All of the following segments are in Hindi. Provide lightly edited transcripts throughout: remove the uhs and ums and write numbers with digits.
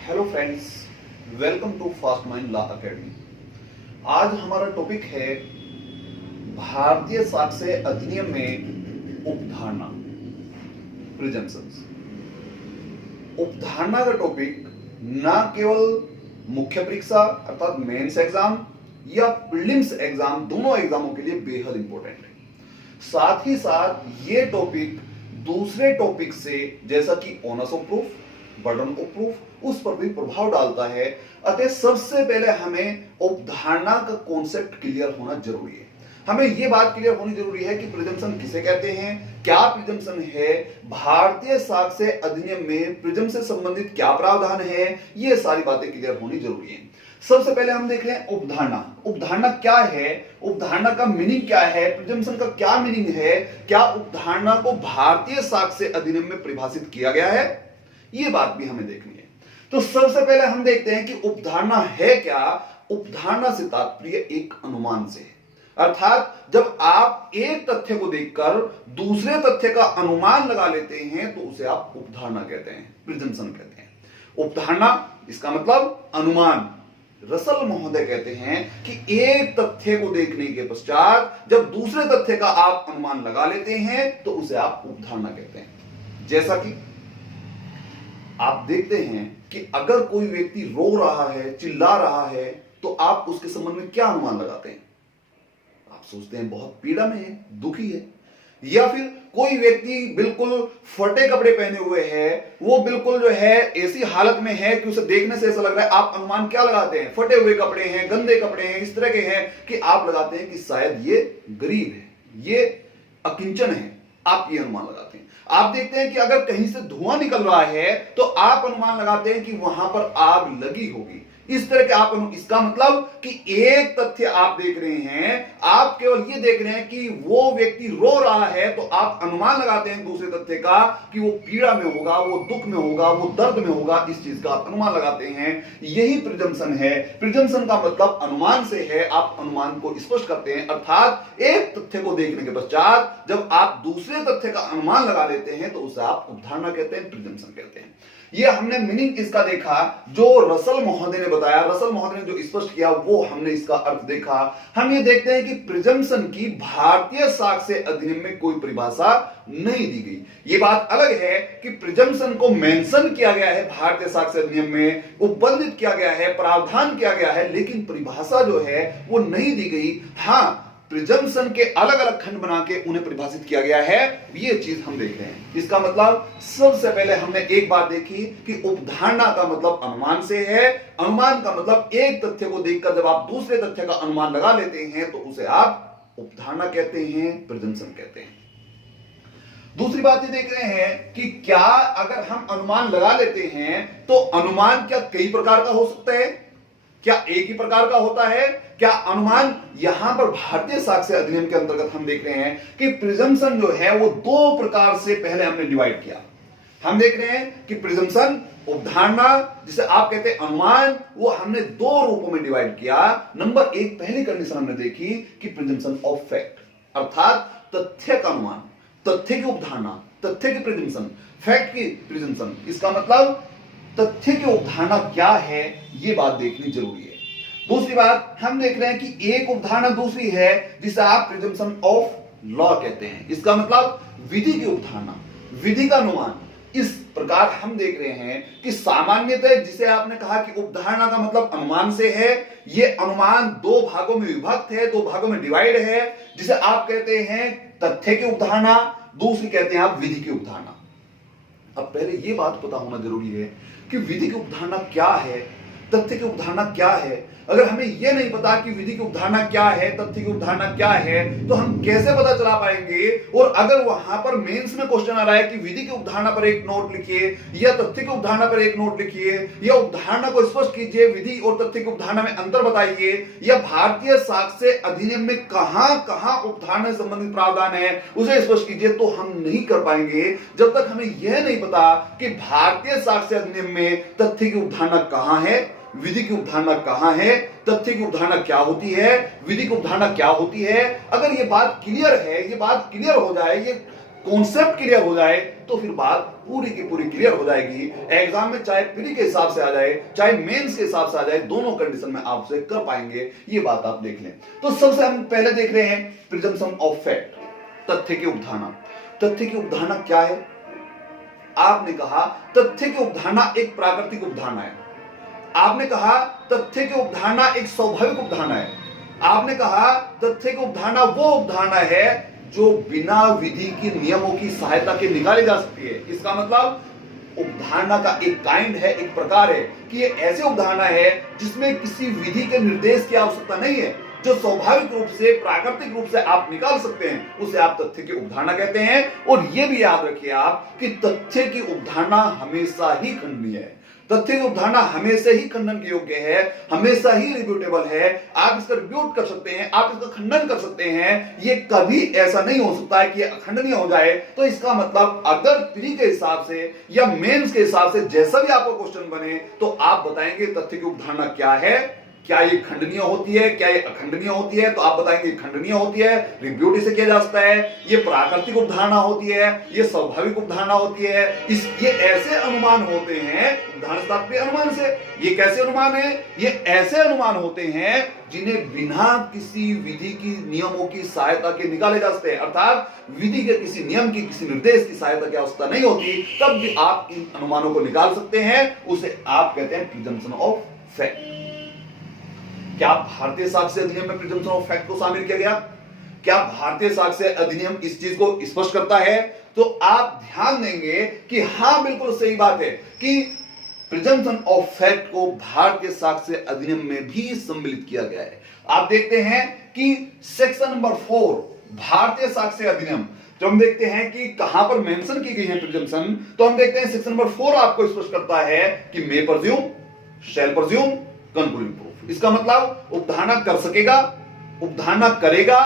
Hello friends, welcome to Fast Mind Law Academy. आज हमारा टॉपिक है भारतीय साक्ष्य अधिनियम में उपधारणा, प्रिजम्पशंस। उपधारणा का टॉपिक ना केवल मुख्य परीक्षा अर्थात मेंस एग्जाम या प्रीलिम्स एग्जाम, दोनों एग्जामों के लिए बेहद इंपॉर्टेंट है। साथ ही साथ ये टॉपिक दूसरे टॉपिक से जैसा कि honours of proof, burden of proof, उस पर भी प्रभाव डालता है। अतः सबसे पहले हमें उपधारणा का कॉन्सेप्ट क्लियर होना जरूरी है। हमें यह बात क्लियर होनी जरूरी है कि प्रिजम्पशन किसे कहते हैं, क्या प्रिजम्पशन है, भारतीय साक्ष्य अधिनियम में प्रिजम्पशन से संबंधित क्या प्रावधान है, ये सारी बातें क्लियर होनी जरूरी है। सबसे पहले हम देख रहे हैं उपधारणा। उपधारणा क्या है, उपधारणा का मीनिंग क्या है, प्रिजम्पशन का क्या मीनिंग है, क्या उपधारणा को भारतीय साक्ष्य अधिनियम में परिभाषित किया गया है, ये बात भी हमें देखनी है। तो सबसे पहले हम देखते हैं कि उपधारणा है क्या। उपधारणा से तात्पर्य एक अनुमान से है, अर्थात जब आप एक तथ्य को देखकर दूसरे तथ्य का अनुमान लगा लेते हैं तो उसे आप उपधारणा कहते हैं, प्रिजम्पशन कहते हैं। उपधारणा इसका मतलब अनुमान। रसल महोदय कहते हैं कि एक तथ्य को देखने के पश्चात जब दूसरे तथ्य का आप अनुमान लगा लेते हैं तो उसे आप उपधारणा कहते हैं। जैसा कि आप देखते हैं कि अगर कोई व्यक्ति रो रहा है, चिल्ला रहा है, तो आप उसके संबंध में क्या अनुमान लगाते हैं? आप सोचते हैं बहुत पीड़ा में है, दुखी है। या फिर कोई व्यक्ति बिल्कुल फटे कपड़े पहने हुए है, वो बिल्कुल जो है ऐसी हालत में है कि उसे देखने से ऐसा लग रहा है, आप अनुमान क्या लगाते हैं? फटे हुए कपड़े हैं, गंदे कपड़े हैं, इस तरह के हैं कि आप लगाते हैं कि शायद ये गरीब है, ये अकिंचन है, आप ये अनुमान लगाते हैं। आप देखते हैं कि अगर कहीं से धुआं निकल रहा है तो आप अनुमान लगाते हैं कि वहां पर आग लगी होगी। इस तरह के आप, इसका मतलब कि एक तथ्य आप देख रहे हैं, आप केवल ये देख रहे हैं कि वो व्यक्ति रो रहा है, तो आप अनुमान लगाते हैं दूसरे तथ्य का कि वो पीड़ा में होगा, वो दुख में होगा, वो दर्द में होगा, इस चीज का आप अनुमान लगाते हैं। यही प्रिजम्पशन है। प्रिजम्पशन का मतलब अनुमान से है, आप अनुमान को स्पष्ट करते हैं, अर्थात एक तथ्य को देखने के पश्चात जब आप दूसरे तथ्य का अनुमान लगा लेते हैं तो उसे आप उपधारणा कहते हैं, प्रिजम्पशन कहते हैं। ये हमने मीनिंग इसका देखा जो रसल महोदय ने बताया, रसल महोदय ने जो स्पष्ट किया वो हमने इसका अर्थ देखा। हम ये देखते हैं कि प्रिजम्पशन की भारतीय साक्ष्य अधिनियम में कोई परिभाषा नहीं दी गई। ये बात अलग है कि प्रिजम्पशन को मेंशन किया गया है भारतीय साक्ष्य अधिनियम में, उपबंधित किया गया है, प्रावधान किया गया है, लेकिन परिभाषा जो है वो नहीं दी गई। हाँ, प्रिजम्पशन के अलग अलग खंड बना के उन्हें परिभाषित किया गया है, ये चीज हम देख रहे हैं। इसका मतलब सबसे पहले हमने एक बात देखी कि उपधारणा का मतलब अनुमान से है। अनुमान का मतलब एक तथ्य को देखकर जब आप दूसरे तथ्य का अनुमान लगा लेते हैं तो उसे आप उपधारणा कहते हैं, प्रिजम्पशन कहते हैं। दूसरी बात ये देख रहे हैं कि क्या अगर हम अनुमान लगा लेते हैं तो अनुमान क्या कई प्रकार का हो सकता है, क्या एक ही प्रकार का होता है? क्या अनुमान यहां पर भारतीय साक्ष्य अधिनियम के अंतर्गत हम देख रहे हैं कि प्रिजम्पशन जो है वो दो प्रकार से पहले हमने डिवाइड किया। हम देख रहे हैं कि प्रिजम्पशन, उपधारणा जिसे आप कहते हैं अनुमान, वो हमने दो रूपों में डिवाइड किया। नंबर एक, पहली कंडीशन हमने देखी कि प्रिजम्पशन ऑफ फैक्ट, अर्थात तथ्य का अनुमान, तथ्य की उपधारणा, तथ्य की प्रिजम्पशन, फैक्ट की प्रिजम्पशन। इसका मतलब तथ्य की उपधारणा क्या है, यह बात देखनी जरूरी है। दूसरी बात हम देख रहे हैं कि एक उपधारणा दूसरी है जिसे आप प्रिजम्पशन ऑफ लॉ कहते हैं। इसका मतलब विधि की उपधारणा, विधि का अनुमान। इस प्रकार हम देख रहे हैं कि सामान्यतः जिसे आपने कहा कि उपधारणा का मतलब अनुमान से है, यह अनुमान दो भागों में विभक्त है, दो भागों में डिवाइड है, जिसे आप कहते हैं तथ्य की उपधारणा, दूसरी कहते हैं आप विधि की उपधारणा। अब पहले यह बात पता होना जरूरी है कि विधि की उपधारणा क्या है, तथ्य की उपधारणा क्या है। अगर हमें यह नहीं पता कि विधि की उपधारणा क्या है, तथ्य की उपधारणा क्या है, तो हम कैसे पता चला पाएंगे? और अगर वहां पर मेंस में क्वेश्चन आ रहा है कि विधि की उपधारणा पर एक नोट लिखिए या तथ्य की उपधारणा पर एक नोट लिखिए, या उपधारणा को स्पष्ट कीजिए, विधि और तथ्य की उपधारणा में अंतर बताइए, या भारतीय साक्ष्य अधिनियम में कहां कहां उपधारणा से संबंधित प्रावधान है उसे स्पष्ट कीजिए, तो हम नहीं कर पाएंगे जब तक हमें यह नहीं पता कि भारतीय साक्ष्य अधिनियम में तथ्य की उपधारणा कहां है, विधि की उपधारणा कहां है, तथ्य की उपधारणा क्या होती है, विधि की उपधारणा क्या होती है। अगर ये बात क्लियर है, ये बात क्लियर हो जाए, ये कॉन्सेप्ट क्लियर हो जाए, तो फिर बात पूरी की पूरी क्लियर हो जाएगी। एग्जाम में चाहे प्री के हिसाब से आ जाए चाहे मेंस के हिसाब से आ जाए, दोनों कंडीशन में आपसे कर पाएंगे, ये बात आप देख लें। तो सबसे हम पहले देख रहे हैं प्रिजम्पशन ऑफ फैक्ट, तथ्य की उपधारणा। तथ्य की उपधारणा क्या है? आपने कहा तथ्य की उपधारणा एक प्राकृतिक उपधारणा है, आपने कहा तथ्य की उपधारणा एक स्वाभाविक उपधारणा है, आपने कहा तथ्य की उपधारणा वो उपधारणा है जो बिना विधि की नियमों की सहायता के निकाली जा सकती है। इसका मतलब उपधारणा का एक काइंड है, एक प्रकार है कि ये ऐसे उपधारणा है जिसमें किसी विधि के निर्देश की आवश्यकता नहीं है, जो स्वाभाविक रूप से प्राकृतिक रूप से आप निकाल सकते हैं, उसे आप तथ्य की उपधारणा कहते हैं। और यह भी याद रखिए आप कि तथ्य की उपधारणा हमेशा ही खंडनीय है, तथ्य की उपधारणा हमेशा ही खंडन के योग्य है, हमेशा ही रिब्यूटेबल है। आप इसका रिब्यूट कर सकते हैं, आप इसका खंडन कर सकते हैं, ये कभी ऐसा नहीं हो सकता है कि अखंडनीय हो जाए। तो इसका मतलब अगर प्री के हिसाब से या मेंस के हिसाब से जैसा भी आपका क्वेश्चन बने तो आप बताएंगे तथ्य की उपधारणा क्या है, क्या ये खंडनीय होती है, क्या ये अखंडनीय होती है, तो आप बताएंगे खंडनीय होती है, रिब्यूट इसे किया जा सकता है, ये प्राकृतिक उपधारणा होती है, ये स्वाभाविक उपधारणा होती है। ये ऐसे अनुमान होते हैं, उदाहरण तात्पर्य अनुमान से। ये कैसे अनुमान है? ये ऐसे अनुमान होते हैं जिन्हें बिना किसी विधि की नियमों की सहायता के निकाले जा सकते हैं, अर्थात विधि के किसी नियम की किसी निर्देश की सहायता की आवश्यकता नहीं होती, तब भी आप इन अनुमानों को निकाल सकते हैं। उसे आप कहते हैं प्रिजम्पशन ऑफ फैक्ट। क्या भारतीय साक्ष्य अधिनियम में प्रिजम्पशन ऑफ फैक्ट को शामिल किया गया? क्या भारतीय साक्ष्य अधिनियम इस चीज को स्पष्ट करता है? तो आप ध्यान देंगे कि हां, बिल्कुल सही बात है कि प्रिजम्पशन ऑफ फैक्ट को भारतीय साक्ष्य अधिनियम में भी सम्मिलित किया गया है। आप देखते हैं कि सेक्शन नंबर 4 भारतीय साक्ष्य अधिनियम, जब हम देखते हैं कि कहां पर मेंशन की गई है प्रिजम्पशन, तो हम देखते हैं सेक्शन नंबर 4 आपको स्पष्ट करता है कि मे प्रज्यूम, शैल प्रज्यूम, कंक्लूडिंग प्रूफ। इसका मतलब उपधारणा कर सकेगा, उपधारणा करेगा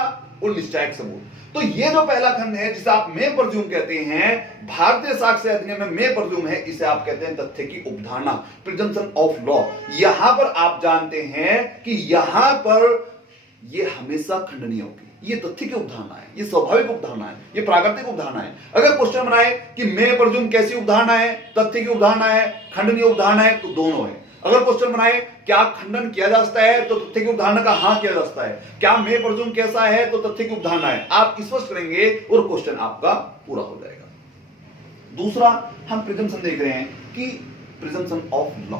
और निश्चायक सबूत। तो ये जो पहला खंड है जिसे आप मे प्रज्यूम कहते हैं, भारतीय साक्ष्य अधिनियम में मे प्रज्यूम है, इसे आप कहते हैं तथ्य की उपधारणा, प्रिजम्पशन ऑफ लॉ। यहां पर आप जानते हैं कि यहां पर ये हमेशा खंडनीय होगी, ये तथ्य की उपधारणा है, ये स्वाभाविक उपधारणा है, ये प्राकृतिक उपधारणा है। अगर क्वेश्चन बनाए कि मे प्रज्यूम कैसी उपधारणा है, तथ्य की उपधारणा है, खंडनीय उपधारणा है, तो दोनों है। अगर क्वेश्चन बनाए क्या खंडन किया जा सकता है, तो तथ्य की उपधारणा का हां किया जा सकता है। क्या मे प्रज्यूम कैसा है, तो तथ्य की उपधारणा है। आप स्पष्ट करेंगे और क्वेश्चन आपका पूरा हो जाएगा। दूसरा हम प्रिजम्पशन देख रहे हैं कि प्रिजम्पशन ऑफ लॉ,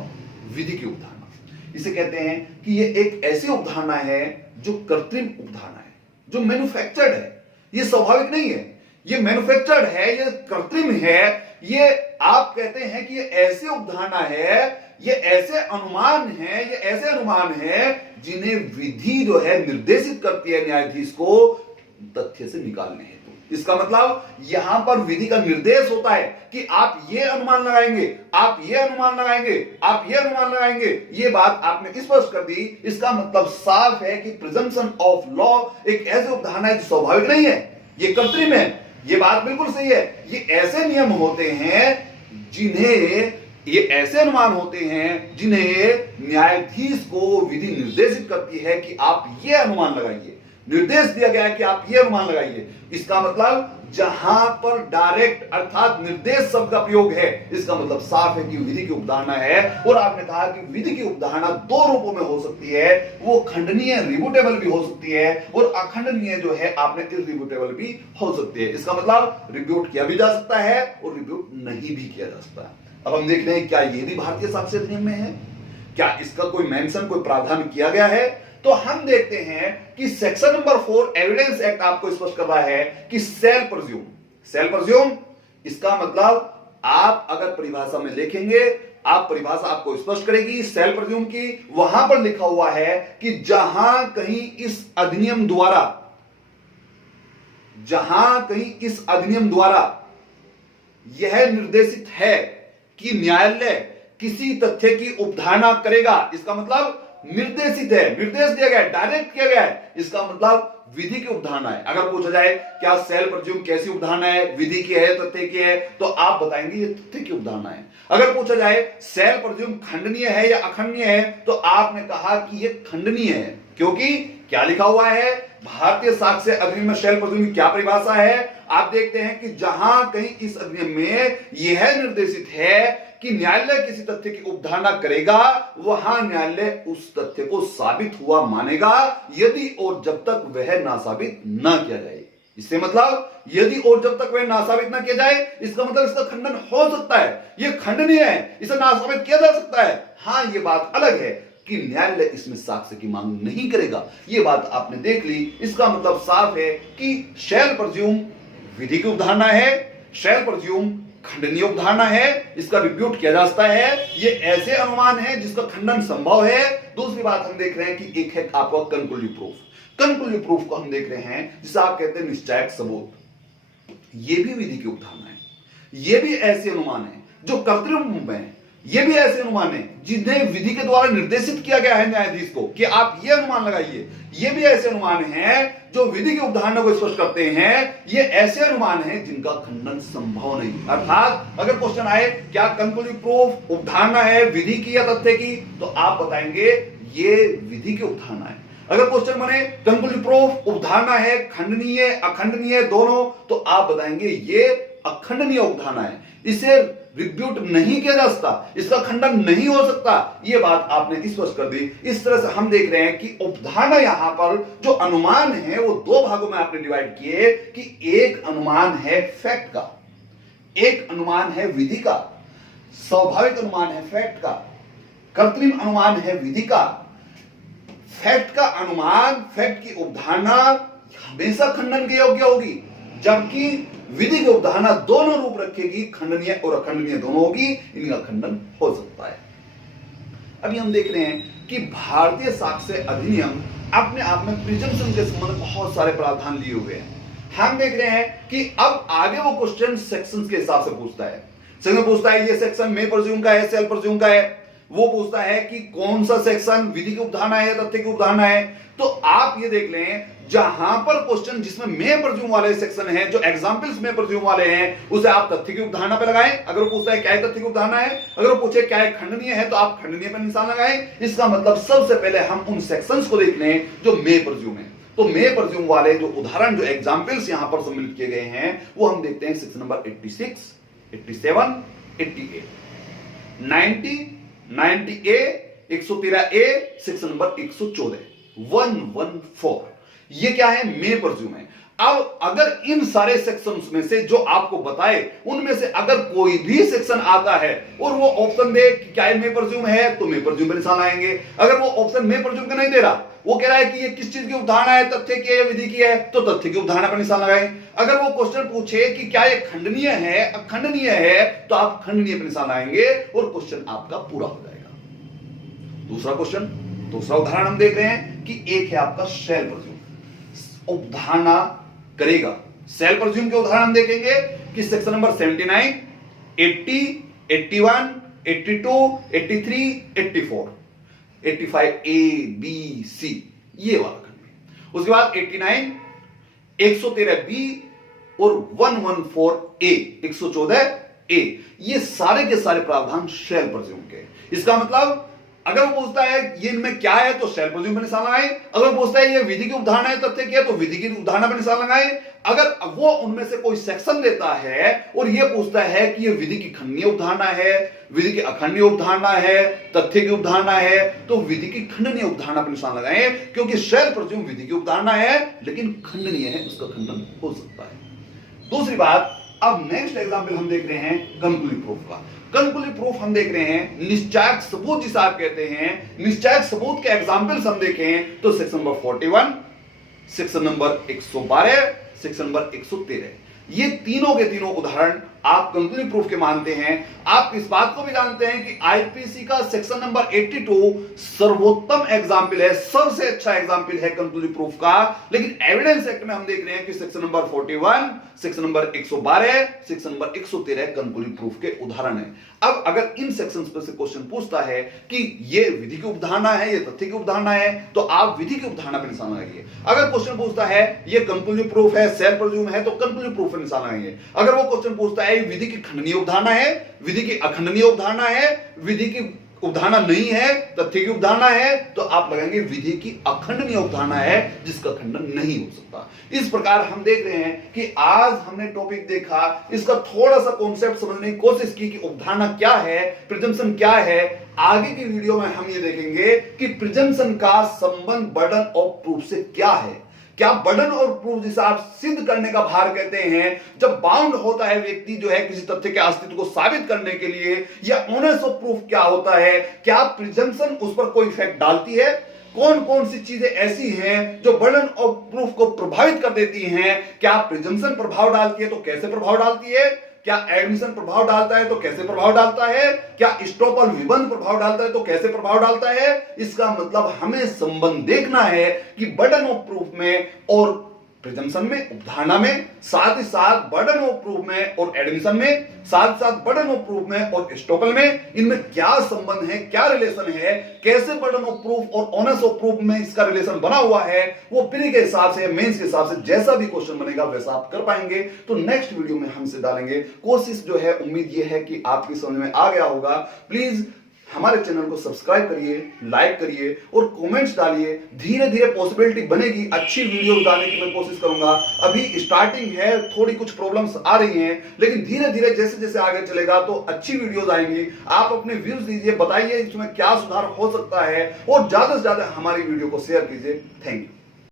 विधि की उपधारणा। इसे कहते हैं कि ये एक ऐसी उपधारणा है जो कृत्रिम उपधारणा है, जो मैन्युफैक्चर्ड है। ये स्वाभाविक नहीं है, ये मैन्युफैक्चर्ड है, ये कृत्रिम है। ये आप कहते हैं कि ये ऐसे उपधारणा है, ये ऐसे अनुमान है, ये ऐसे अनुमान है जिन्हें विधि जो है निर्देशित करती है न्यायाधीश को तथ्य से निकालने हेतु। इसका मतलब यहां पर विधि का निर्देश होता है कि आप ये अनुमान लगाएंगे, आप ये अनुमान लगाएंगे, आप ये अनुमान लगाएंगे। ये बात आपने स्पष्ट कर दी। इसका मतलब साफ है कि प्रिजम्पशन ऑफ लॉ एक ऐसी उपधारणा है जो स्वाभाविक नहीं है, ये कृत्रिम है। ये बात बिल्कुल सही है। ये ऐसे नियम होते हैं जिन्हें, ये ऐसे अनुमान होते हैं जिन्हें न्यायाधीश को विधि निर्देशित करती है कि आप ये अनुमान लगाइए, निर्देश दिया गया है कि आप ये अनुमान लगाइए। इसका मतलब जहां पर डायरेक्ट अर्थात निर्देश शब्द का प्रयोग है, इसका मतलब साफ है कि विधि की उपधारणा है। और आपने कहा कि विधि की उपधारणा दो रूपों में हो सकती है, वो खंडनीय रिब्यूटेबल भी हो सकती है और अखंडनीय जो है आपने इररिब्यूटेबल भी हो सकती है। इसका मतलब रिब्यूट किया भी जा सकता है और रिब्यूट नहीं भी किया जा सकता है। अब हम देख रहे हैं क्या ये भी भारतीय साक्ष्य अधिनियम में है, क्या इसका कोई मेंशन, कोई प्रावधान किया गया है। तो हम देखते हैं कि सेक्शन नंबर 4 एविडेंस एक्ट आपको स्पष्ट कर रहा है कि सेल प्रज्यूम, सेल प्रज्यूम इसका मतलब आप अगर परिभाषा में लिखेंगे, आप परिभाषा आपको स्पष्ट करेगी सेल प्रज्यूम की। वहां पर लिखा हुआ है कि जहां कहीं इस अधिनियम द्वारा, जहां कहीं इस अधिनियम द्वारा यह निर्देशित है कि न्यायालय किसी तथ्य की उपधारणा करेगा, इसका मतलब निर्देशित है, निर्देश दिया गया है, डायरेक्ट किया गया है, इसका मतलब विधि की उपधारणा है। अगर पूछा जाए क्या सेल प्रज्यूम कैसी उपधारणा है, विधि की है, तथ्य की है, तो आप बताएंगे ये तथ्य की उपधारणा है। अगर पूछा जाए सेल प्रज्यूम खंडनीय है या अखंडनीय है, तो आपने कहा कि ये खंडनीय है, क्योंकि क्या लिखा हुआ है, भारतीय साक्ष्य अधिनियम में शैल प्रज्ञा की क्या परिभाषा है? आप देखते हैं कि जहां कहीं इस अधिनियम में यह निर्देशित है कि न्यायालय किसी तथ्य की उपधारणा करेगा, वहां न्यायालय उस तथ्य को साबित हुआ मानेगा यदि और जब तक वह ना साबित ना किया जाए। इससे मतलब यदि और जब तक वह ना साबित ना किया जाए, इसका मतलब इसका खंडन हो सकता है, यह खंडनीय है, इसे ना साबित किया जा सकता है। हां, यह बात अलग है कि न्यायालय इसमें साक्ष्य की मांग नहीं करेगा। यह बात आपने देख ली। इसका मतलब साफ है कि शैल प्रज्यूम विधि की उपधारणा है, शैल प्रज्यूम खंडनीय उपधारणा है, इसका रिब्यूट किया जा सकता है। ये ऐसे अनुमान है जिसका खंडन संभव है। दूसरी बात हम देख रहे हैं कि एक है आपका कंक्लूसिव प्रूफ। कंक्लूसिव प्रूफ को हम देख रहे हैं जिसे आप कहते हैं निश्चायक सबूत। ये भी विधि की उपधारणा है, ये भी ऐसे अनुमान है जो कर्तव्य में है, ये भी ऐसे अनुमान है जिन्हें विधि के द्वारा निर्देशित किया गया है न्यायाधीश को कि आप ये अनुमान लगाइए। ये भी ऐसे अनुमान हैं जो विधि की उपधारणा को स्पष्ट करते हैं। ये ऐसे अनुमान हैं जिनका खंडन संभव नहीं। अर्थात अगर क्वेश्चन आए क्या कंक्लूसिव प्रूफ उपधारणा है विधि की या तथ्य की, तो आप बताएंगे ये विधि की उपधारणा है। अगर क्वेश्चन बने कंक्लूसिव प्रूफ उपधारणा है खंडनीय अखंडनीय दोनों, तो आप बताएंगे ये अखंडनीय उपधारणा है, इसे रिब्यूट नहीं किया जा सकता, इसका खंडन नहीं हो सकता। यह बात आपने स्पष्ट कर दी। इस तरह से हम देख रहे हैं कि उपधारणा यहां पर जो अनुमान है वो दो भागों में आपने डिवाइड किए कि एक अनुमान है फैक्ट का, एक अनुमान है विधि का। स्वाभाविक अनुमान है फैक्ट का, कृत्रिम अनुमान है विधि का। फैक्ट का अनुमान, फैक्ट की उपधारणा हमेशा खंडन के योग्य होगी, जबकि विधि की उपधारणा दोनों रूप रखेगी, खंडनीय और अखंडनीय दोनों होगी, इनका खंडन हो सकता है। अभी हम देख रहे हैं कि भारतीय साक्ष्य अधिनियम अपने आप में प्रिजम्पशन के संबंध में बहुत सारे प्रावधान लिए हुए हैं। हम देख रहे हैं कि अब आगे वो क्वेश्चन सेक्शंस के हिसाब से पूछता है। सेक्शन पूछता है ये सेक्शन मे प्रज्यूम का है, सेल प्रज्यूम का है। वो पूछता है कि कौन सा सेक्शन विधि की उपधारणा है या तथ्य की उपधारणा है। तो आप ये देख लें, जहां पर क्वेश्चन जिसमें मे प्रज्यूम वाले सेक्शन है, जो एग्जांपल्स मे प्रज्यूम वाले हैं, उसे आप तथ्य की उपधारणा पे लगाएं। अगर वो पूछता है क्या है तथ्य की उपधारणा है, अगर वो पूछे क्या है खंडनीय है, तो आप खंडनीय पर निशान लगाएं। इसका मतलब सबसे पहले हम उन सेक्शंस को देख लें जो मे प्रज्यूम है। तो मे प्रज्यूम वाले जो उदाहरण, जो एग्जांपल्स यहां पर सम्मिलित किए गए हैं, वो हम देखते हैं section number 86, 87, 88, 90, 90A, 113A, section number 114, 114। ये क्या है? मे प्रज्यूम है। अब अगर इन सारे सेक्शंस में से जो आपको बताए, उनमें से अगर कोई भी सेक्शन आता है और वो ऑप्शन दे कि क्या मे प्रज्यूम है, तो मे प्रज्यूम पे निशान आएंगे। अगर वो ऑप्शन मे प्रज्यूम का नहीं दे रहा, वो कह रहा है कि ये किस चीज की उपधारणा है, तथ्य की है या विधि की है, तो तथ्य की उपधारणा पर निशान लगाएं। अगर वो क्वेश्चन पूछे कि क्या ये खंडनीय है अखंडनीय है, तो आप खंडनीय पर निशान आएंगे और क्वेश्चन आपका पूरा हो जाएगा। दूसरा क्वेश्चन, दूसरा उदाहरण हम देख रहे हैं कि एक है आपका शैल प्रज्यूम, उपधारणा करेगा। सेल प्रज्यूम के उदाहरण हम देखेंगे कि section number 79, 80, 81, 82, 83, 84, 85A, B, C, ये वाला खंड। उसके बाद 89, 113B और 114A, 114A, ये सारे के सारे प्रावधान शैल प्रज्यूम के। इसका मतलब अगर वो पूछता है ये इनमें क्या है, तो शैल प्रज्यूम पर निशान लगाएं। अगर पूछता है ये विधि की उपधारणा है तथ्य की है, तो विधि की उपधारणा पर निशान लगाएं। अगर वो उनमें से कोई सेक्शन देता है और ये पूछता है कि ये विधि की खंडनीय उपधारणा है, विधि की अखंडनीय उपधारणा है, तथ्य की उपधारणा है, तो विधि की खंडनीय उपधारणा पर निशान लगाएं, क्योंकि शैल प्रज्यूम विधि की उपधारणा है लेकिन खंडनीय है, उसका खंडन हो सकता है। दूसरी बात, अब नेक्स्ट एग्जाम्पल हम देख रहे हैं कंक्लूसिव प्रूफ का। कंक्लूसिव प्रूफ हम देख रहे हैं निश्चायक सबूत जिसे आप कहते हैं। निश्चायक सबूत के एग्जाम्पल्स हम देखें तो section number 41, section number 112, section number 113, ये तीनों के तीनों उदाहरण आप कंक्लूसिव प्रूफ के मानते हैं। आप इस बात को भी जानते हैं कि आईपीसी का सेक्शन नंबर 82 सर्वोत्तम एग्जाम्पल है, सबसे अच्छा एग्जाम्पल है कंक्लूसिव प्रूफ का। लेकिन एविडेंस एक्ट में हम देख रहे हैं कि section number 41, section number 112, section number 113 conclusive proof के उदाहरण है। अब अगर इन सेक्शंस पर से क्वेश्चन पूछता है कि ये विधि की उपधारणा है, ये तथ्य की उपधारणा है, तो आप विधि की उपधारणा पर निशान लगाइए। अगर क्वेश्चन पूछता है ये कंक्लूसिव प्रूफ है, सेल प्रज्यूम है, तो कंक्लूसिव प्रूफ पर निशान लगाएंगे। अगर वो क्वेश्चन पूछता है विधि की खंडनीय उपधारणा है, विधि की अखंडनीय उपधारणा है, विधि की अवधारणा नहीं है, तथ्य की अवधारणा है, तो आप लगाएंगे विधि की अखंडनीय अवधारणा है जिसका खंडन नहीं हो सकता। इस प्रकार हम देख रहे हैं कि आज हमने टॉपिक देखा, इसका थोड़ा सा कॉन्सेप्ट समझने की कोशिश की कि अवधारणा क्या है, प्रिजम्पशन क्या है। आगे की वीडियो में हम ये देखेंगे कि प्रिजम्पशन का संबंध बर्डन ऑफ प्रूफ से क्या है। क्या बर्डन और प्रूफ जिसे आप सिद्ध करने का भार कहते हैं, जब बाउंड होता है व्यक्ति जो है किसी तथ्य के अस्तित्व को साबित करने के लिए, या ऑनर्स ऑफ प्रूफ क्या होता है, क्या प्रिजम्पशन उस पर कोई इफेक्ट डालती है, कौन कौन सी चीजें ऐसी हैं जो बर्डन ऑफ प्रूफ को प्रभावित कर देती हैं, क्या प्रिजम्पशन प्रभाव डालती है तो कैसे प्रभाव डालती है, क्या एडमिशन प्रभाव डालता है तो कैसे प्रभाव डालता है, क्या स्टॉपल विबंध प्रभाव डालता है तो कैसे प्रभाव डालता है। इसका मतलब हमें संबंध देखना है कि बर्डन ऑफ प्रूफ में और प्रिजम्पशन में, अवधारणा में, साथ ही साथ बर्डन ऑफ प्रूफ में और एडमिशन में, साथ साथ बर्डन ऑफ प्रूफ में और स्टॉपल में, इनमें क्या संबंध है, क्या रिलेशन है, कैसे बर्डन ऑफ प्रूफ और ऑनर्स ऑफ प्रूफ में इसका रिलेशन बना हुआ है, वो प्री के हिसाब से, मेंस के हिसाब से जैसा भी क्वेश्चन बनेगा वैसा आप कर पाएंगे। तो नेक्स्ट वीडियो में हमसे डालेंगे। कोशिश जो है, उम्मीद ये है कि आपकी समझ में आ गया होगा। प्लीज हमारे चैनल को सब्सक्राइब करिए, लाइक करिए और कमेंट्स डालिए। धीरे धीरे पॉसिबिलिटी बनेगी, अच्छी वीडियो डालने की मैं कोशिश करूंगा। अभी स्टार्टिंग है, थोड़ी कुछ प्रॉब्लम्स आ रही हैं, लेकिन धीरे धीरे जैसे जैसे आगे चलेगा तो अच्छी वीडियोस आएंगी। आप अपने व्यूज दीजिए, बताइए इसमें क्या सुधार हो सकता है और ज्यादा से ज्यादा हमारी वीडियो को शेयर कीजिए। Thank you.